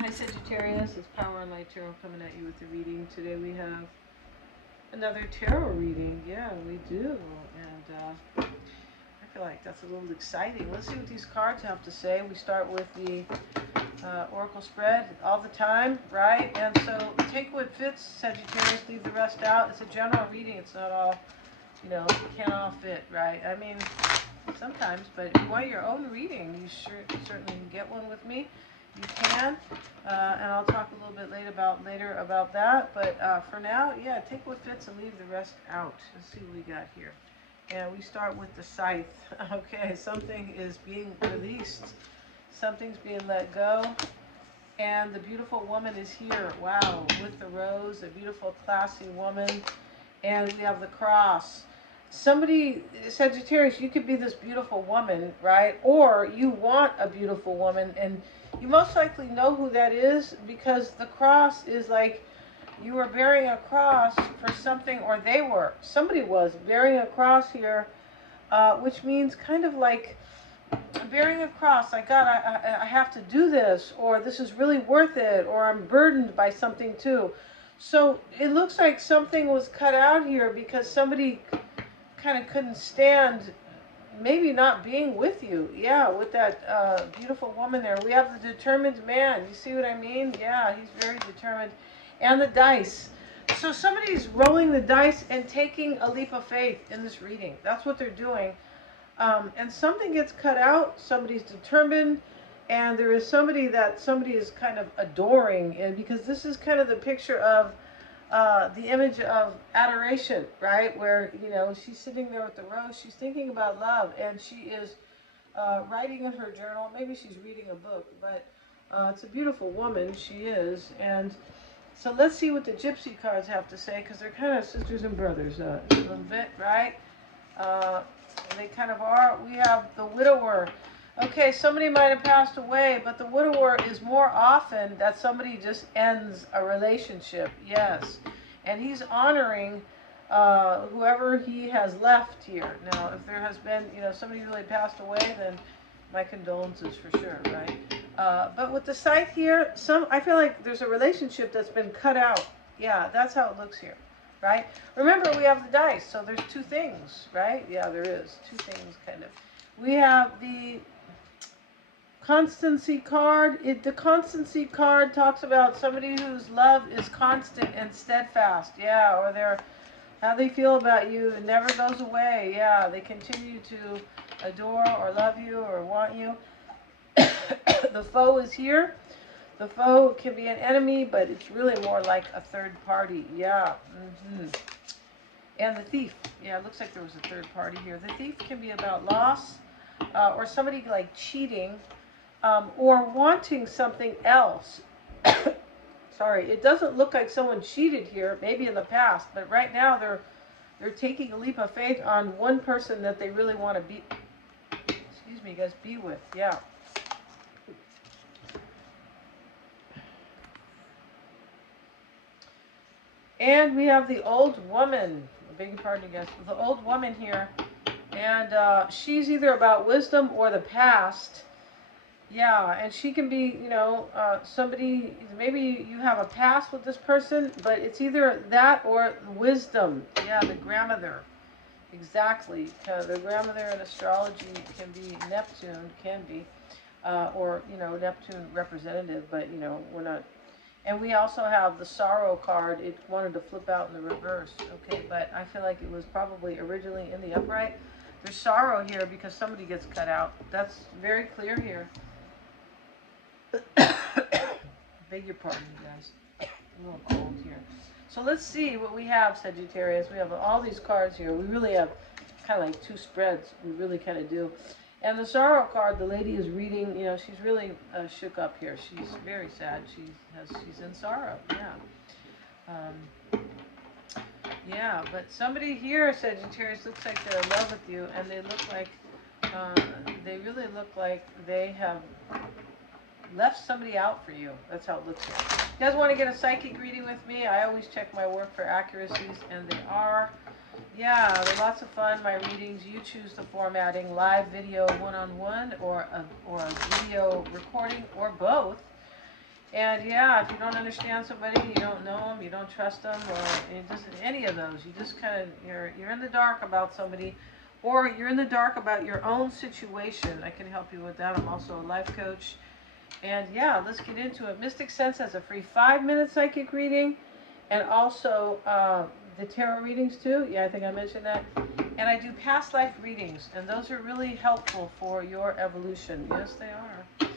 Hi Sagittarius, it's Power and Light Tarot coming at you with the reading. Today we have another tarot reading. Yeah, we do. And I feel like that's a little exciting. Let's see what these cards have to say. We start with the Oracle spread all the time, right? And so take what fits, Sagittarius, leave the rest out. It's a general reading. It's not all, it can't all fit, right? I mean, sometimes, but if you want your own reading, you certainly can get one with me. You can, and I'll talk a little bit later about that. But for now, yeah, take what fits and leave the rest out. Let's see what we got here. And we start with the scythe. Okay, something is being released. Something's being let go. And the beautiful woman is here. Wow, with the rose, a beautiful, classy woman. And we have the cross. Somebody, Sagittarius, you could be this beautiful woman, right? Or you want a beautiful woman, and you most likely know who that is, because the cross is like you were bearing a cross for something, or somebody was bearing a cross here, which means kind of like bearing a cross, like, God, I have to do this, or this is really worth it, or I'm burdened by something too. So it looks like something was cut out here because somebody kind of couldn't stand maybe not being with you. Yeah, with that beautiful woman there. We have the determined man. You see what I mean? Yeah, he's very determined. And the dice. So somebody's rolling the dice and taking a leap of faith in this reading. That's what they're doing. And something gets cut out. Somebody's determined. And there is somebody that somebody is kind of adoring. And because this is kind of the picture of the image of adoration, right? Where, she's sitting there with the rose, she's thinking about love, and she is writing in her journal. Maybe she's reading a book, but it's a beautiful woman, she is. And so let's see what the gypsy cards have to say, because they're kind of sisters and brothers a little bit, right? Uh, they kind of are. We have the widower. Okay, somebody might have passed away, but the widower is more often that somebody just ends a relationship. Yes. And he's honoring whoever he has left here. Now, if there has been, somebody really passed away, then my condolences for sure, right? But with the scythe here, I feel like there's a relationship that's been cut out. Yeah, that's how it looks here, right? Remember, we have the dice, so there's two things, right? Yeah, there is two things, kind of. We have the constancy card. The constancy card talks about somebody whose love is constant and steadfast. Yeah, or how they feel about you, it never goes away. Yeah, they continue to adore or love you or want you. The foe is here. The foe can be an enemy, but it's really more like a third party. Yeah. And the thief. Yeah, it looks like there was a third party here. The thief can be about loss, or somebody like cheating, or wanting something else. Sorry, it doesn't look like someone cheated here, maybe in the past, but right now they're taking a leap of faith on one person that they really want to be with. Yeah. And we have the old woman. Beg your pardon, guys. The old woman here, and she's either about wisdom or the past. Yeah, and she can be, somebody, maybe you have a past with this person, but it's either that or wisdom. Yeah, the grandmother. Exactly. The grandmother in astrology can be Neptune, or, Neptune representative, but, we're not. And we also have the sorrow card. It wanted to flip out in the reverse. Okay, but I feel like it was probably originally in the upright. There's sorrow here because somebody gets cut out. That's very clear here. Beg your pardon, you guys. A little cold here. So let's see what we have, Sagittarius. We have all these cards here. We really have kind of like two spreads. We really kind of do. And the sorrow card, the lady is reading, she's really shook up here. She's very sad. She's in sorrow. Yeah. Yeah, but somebody here, Sagittarius, looks like they're in love with you, and they look like, they really look like they have left somebody out for you. That's how it looks here. If you guys want to get a psychic reading with me, I always check my work for accuracies, and they are. Yeah, they're lots of fun. My readings, you choose the formatting: live video, one-on-one, or a video recording, or both. And yeah, if you don't understand somebody, you don't know them, you don't trust them, or it doesn't any of those. You just kind of you're in the dark about somebody, or you're in the dark about your own situation. I can help you with that. I'm also a life coach. And yeah, let's get into it. Mystic Sense has a free 5-minute psychic reading, and also the tarot readings too. Yeah, I think I mentioned that. And I do past life readings, and those are really helpful for your evolution. Yes, they are.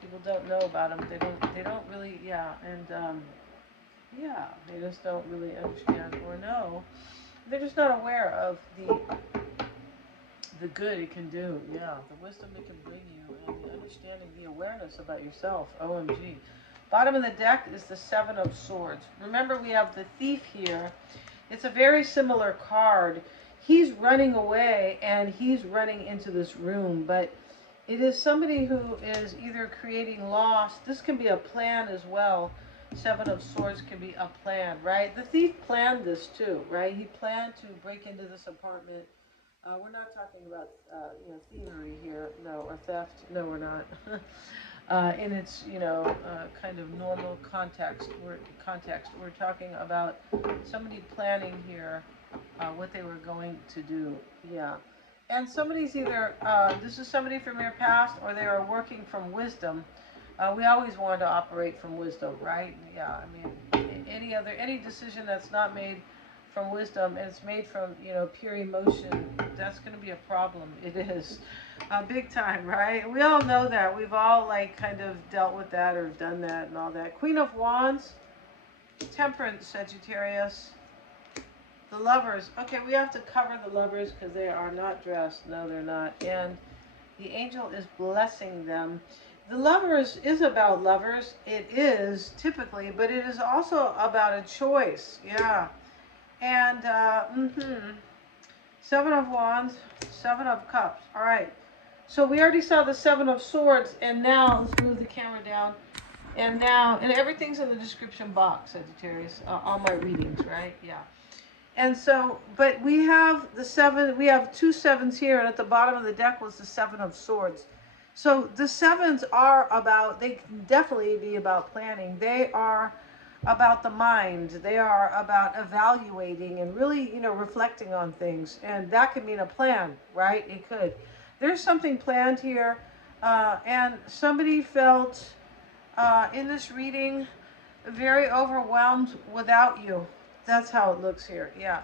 People don't know about them. They don't really. Yeah, and yeah, they just don't really understand or know. They're just not aware of the good it can do. Yeah, the wisdom it can bring you, and the understanding, the awareness about yourself. OMG. Bottom of the deck is the Seven of Swords. Remember, we have the Thief here. It's a very similar card. He's running away and he's running into this room, but it is somebody who is either creating loss. This can be a plan as well. Seven of Swords can be a plan, right? The thief planned this too, right? He planned to break into this apartment. We're not talking about, thievery here, no, or theft. No, we're not. In its, kind of normal context. We're talking about somebody planning here what they were going to do. Yeah. And somebody's either, this is somebody from your past, or they are working from wisdom. We always want to operate from wisdom, right? Yeah, I mean, any decision that's not made from wisdom and it's made from, pure emotion, that's going to be a problem. It is. Big time, right? We all know that. We've all, like, kind of dealt with that or done that and all that. Queen of Wands, Temperance, Sagittarius. The Lovers. Okay, we have to cover the Lovers because they are not dressed. No, they're not. And the angel is blessing them. The Lovers is about lovers. It is, typically, but it is also about a choice. Yeah. And, Seven of Wands, Seven of Cups. All right. So we already saw the Seven of Swords, and now, let's move the camera down. And now, and everything's in the description box, Sagittarius, all my readings, right? Yeah. And so, but we have we have two sevens here, and at the bottom of the deck was the Seven of Swords. So the sevens are about, they can definitely be about planning. They are about the mind. They are about evaluating and really, reflecting on things. And that could mean a plan, right? It could. There's something planned here. And somebody felt in this reading very overwhelmed without you. That's how it looks here. Yeah.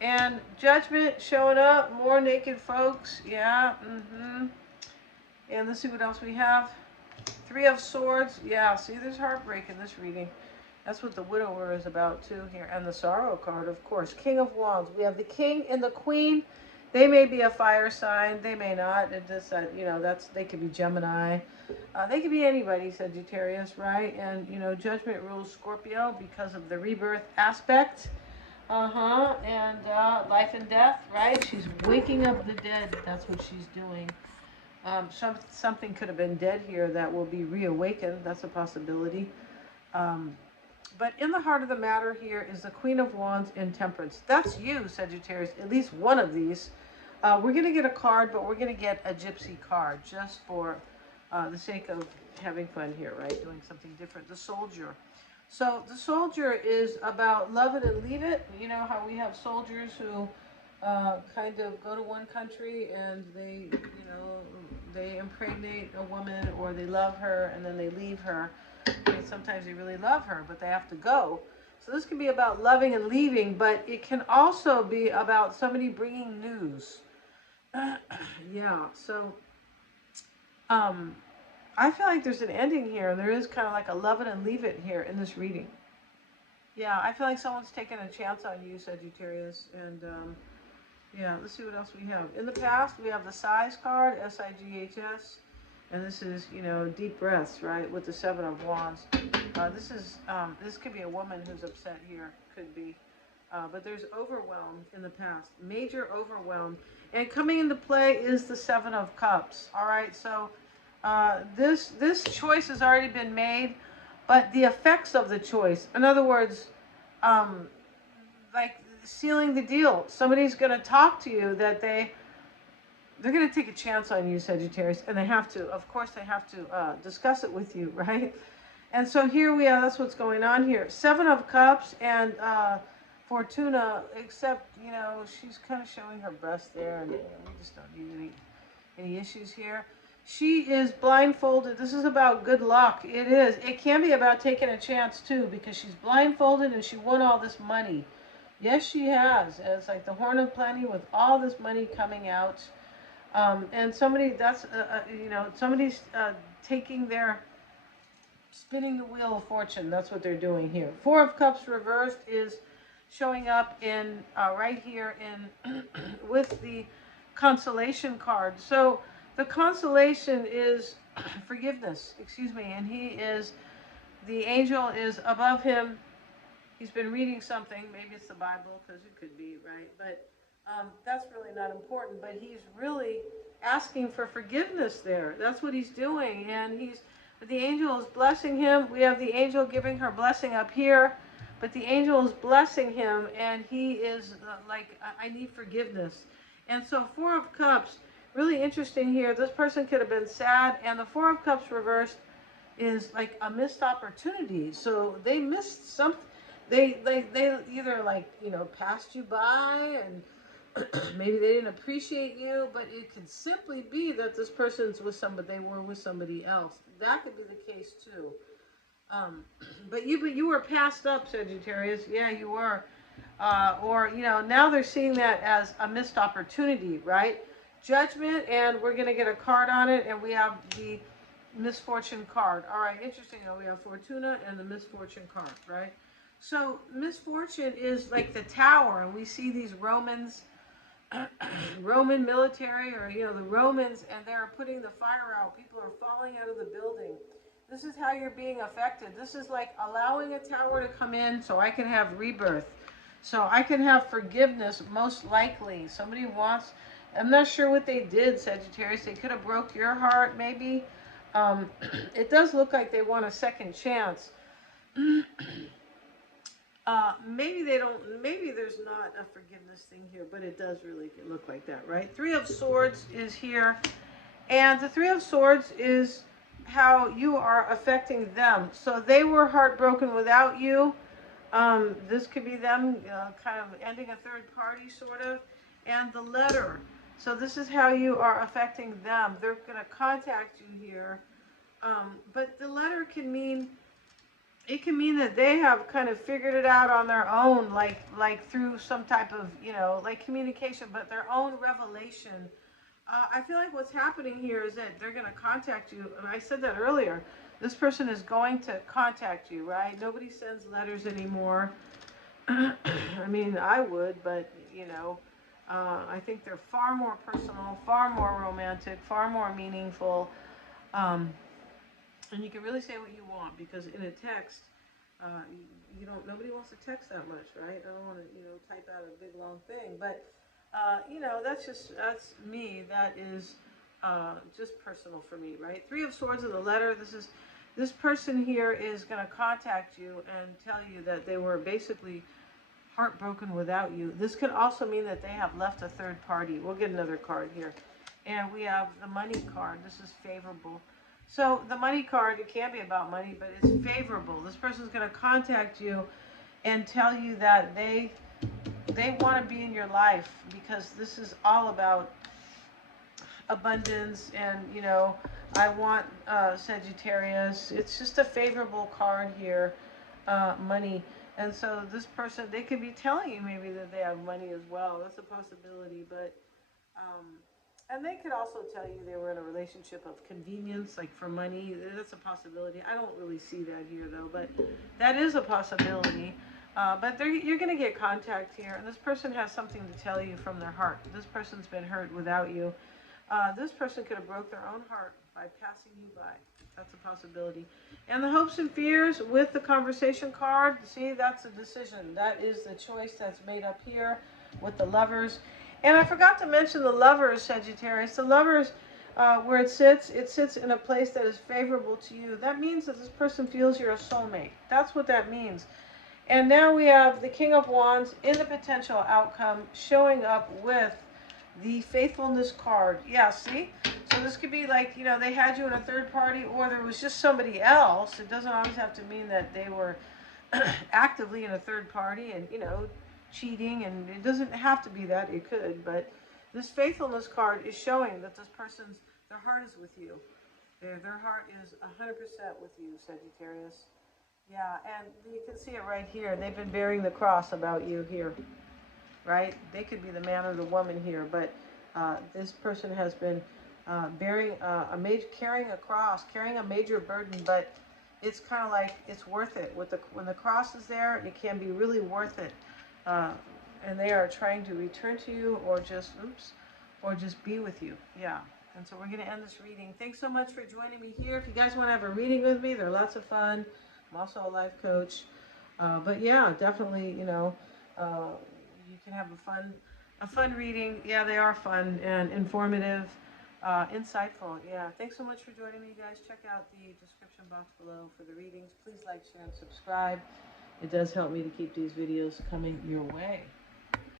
And Judgment showing up. More naked folks. Yeah. And let's see what else we have. Three of Swords. Yeah. See, there's heartbreak in this reading. That's what the Widower is about too here. And the Sorrow card, of course. King of Wands. We have the King and the Queen. They may be a fire sign. They may not. It just, they could be Gemini. They could be anybody, Sagittarius, right? And, Judgment rules Scorpio because of the rebirth aspect. And life and death, right? She's waking up the dead. That's what she's doing. Something could have been dead here that will be reawakened. That's a possibility. But in the heart of the matter here is the Queen of Wands in Temperance. That's you, Sagittarius, at least one of these. We're going to get a card, but we're going to get a gypsy card just for the sake of having fun here, right? Doing something different. The Soldier. So the Soldier is about love it and leave it. You know how we have soldiers who kind of go to one country and they impregnate a woman, or they love her and then they leave her. And sometimes they really love her, but they have to go. So this can be about loving and leaving, but it can also be about somebody bringing news. Yeah, so I feel like there's an ending here, and there is kind of like a love it and leave it here in this reading. Yeah, I feel like someone's taking a chance on you, Sagittarius, and yeah, let's see what else we have. In the past, we have the Sighs card, S-I-G-H-S, and this is, deep breaths, right, with the Seven of Wands. This could be a woman who's upset here, could be. But there's overwhelm in the past, major overwhelm. And coming into play is the Seven of Cups, all right? So this choice has already been made, but the effects of the choice, in other words, like sealing the deal. Somebody's going to talk to you that they're going to take a chance on you, Sagittarius, and they have to. Of course, they have to discuss it with you, right? And so here we are, that's what's going on here. 7 of Cups and Fortuna, except, you know, she's kind of showing her breast there, and we just don't need any issues here. She is blindfolded. This is about good luck. It is. It can be about taking a chance, too, because she's blindfolded and she won all this money. Yes, she has. It's like the Horn of Plenty with all this money coming out. And somebody, that's, you know, somebody's taking their, spinning the wheel of fortune. That's what they're doing here. 4 of Cups reversed is showing up in, right here in, with the consolation card. So the consolation is forgiveness, excuse me, and he is, the angel is above him. He's been reading something, maybe it's the Bible, because it could be, right? But that's really not important, but he's really asking for forgiveness there. That's what he's doing, and the angel is blessing him. We have the angel giving her blessing up here, but the angel is blessing him, and he is like, I need forgiveness. And so 4 of Cups, really interesting here. This person could have been sad, and the 4 of Cups reversed is like a missed opportunity. So they missed something. They either, like, you know, passed you by, and maybe they didn't appreciate you, but it could simply be that this person's with somebody, they were with somebody else. That could be the case too. But you were passed up, Sagittarius. Yeah, you were. Or, you know, now they're seeing that as a missed opportunity, right? Judgment, and we're going to get a card on it, and we have the misfortune card. All right, interesting. We have Fortuna and the misfortune card, right? So misfortune is like the tower, and we see these Romans, Roman military, or, you know, the Romans, and they're putting the fire out. People are falling out of the building. This is how you're being affected. This is like allowing a tower to come in so I can have rebirth. So I can have forgiveness, most likely. Somebody wants, I'm not sure what they did, Sagittarius. They could have broke your heart, maybe. It does look like they want a second chance. Maybe they don't, maybe there's not a forgiveness thing here, but it does really look like that, right? 3 of Swords is here, and the 3 of Swords is how you are affecting them. So they were heartbroken without you. This could be them kind of ending a third party, sort of. And the letter. So this is how you are affecting them. They're going to contact you here. But the letter can mean, it can mean that they have kind of figured it out on their own, like through some type of, you know, like communication, but their own revelation. I feel like what's happening here is that they're going to contact you. And I said that earlier. This person is going to contact you, right? Nobody sends letters anymore. I mean, I would, but, you know, I think they're far more personal, far more romantic, far more meaningful. And you can really say what you want, because in a text, you don't, nobody wants to text that much, right? I don't want to, you know, type out a big long thing, but, you know, that's me. That is just personal for me, right? 3 of Swords in the letter. This person here is going to contact you and tell you that they were basically heartbroken without you. This could also mean that they have left a third party. We'll get another card here. And we have the money card. This is favorable. So the money card, it can be about money, but it's favorable. This person's going to contact you and tell you that they want to be in your life, because this is all about abundance. And, you know, I want Sagittarius. It's just a favorable card here, money. And so this person, they could be telling you maybe that they have money as well. That's a possibility. But and they could also tell you they were in a relationship of convenience, like for money. That's a possibility. I don't really see that here, though, but that is a possibility. But you're going to get contact here, and this person has something to tell you from their heart. This person's been hurt without you. This person could have broke their own heart by passing you by. That's a possibility. And the hopes and fears with the conversation card, see, that's a decision. That is the choice that's made up here with the Lovers. And I forgot to mention the Lovers, Sagittarius. The Lovers, where it sits in a place that is favorable to you. That means that this person feels you're a soulmate. That's what that means. And now we have the King of Wands in the potential outcome showing up with the faithfulness card. Yeah, see? So this could be like, you know, they had you in a third party, or there was just somebody else. It doesn't always have to mean that they were actively in a third party and, you know, cheating, and it doesn't have to be that. It could, but this faithfulness card is showing that this person's, their heart is with you. Their heart is 100% with you, Sagittarius. Yeah, and you can see it right here. They've been bearing the cross about you here, right? They could be the man or the woman here, but this person has been carrying a cross, carrying a major burden, but it's kind of like it's worth it. When the cross is there, it can be really worth it. And they are trying to return to you, or just be with you. Yeah. And so we're going to end this reading. Thanks so much for joining me here. If you guys want to have a reading with me, they're lots of fun. I'm also a life coach. But yeah, definitely, you know, you can have a fun reading. Yeah, they are fun and informative, insightful. Yeah, thanks so much for joining me, guys. Check out the description box below for the readings. Please like, share, and subscribe. It does help me to keep these videos coming your way.